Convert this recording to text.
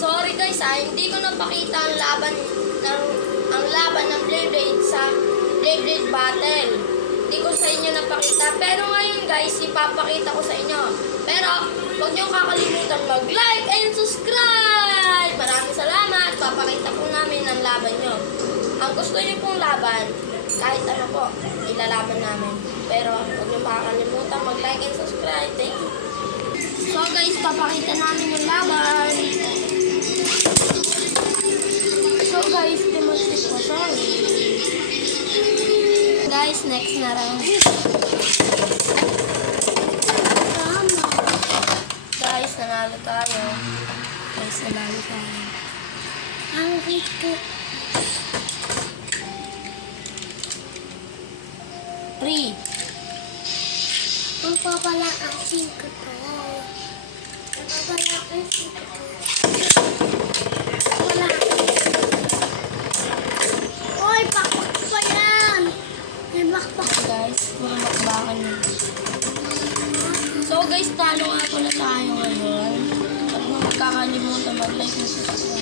Sorry guys hindi ko napakita ang laban ng Beyblade sa Beyblade Battle. Hindi ko sa inyo napakita. Pero ngayon guys, ipapakita ko sa inyo. Pero huwag niyo kakalimutan mag-like and subscribe. Maraming salamat. Papakita po namin ang laban nyo. Ang gusto niyo pong laban, kahit ano po, ilalaban namin. Pero huwag niyo kakalimutan mag-like and subscribe. Thank you. So guys, papakita namin yung laban. So guys, demonstration. Guys, next na round. Guys, nanalo tayo. Guys, nanalo tayo. Ang ito. 3. Magpapalakasin ko to. Magpapalakasin ko to. Oy, pakpak pa yan. May bakbak. Guys, puro bakbakan yun. So guys, talo nga pala tayo ngayon. At huwag magkakalimutan mag-like and subscribe.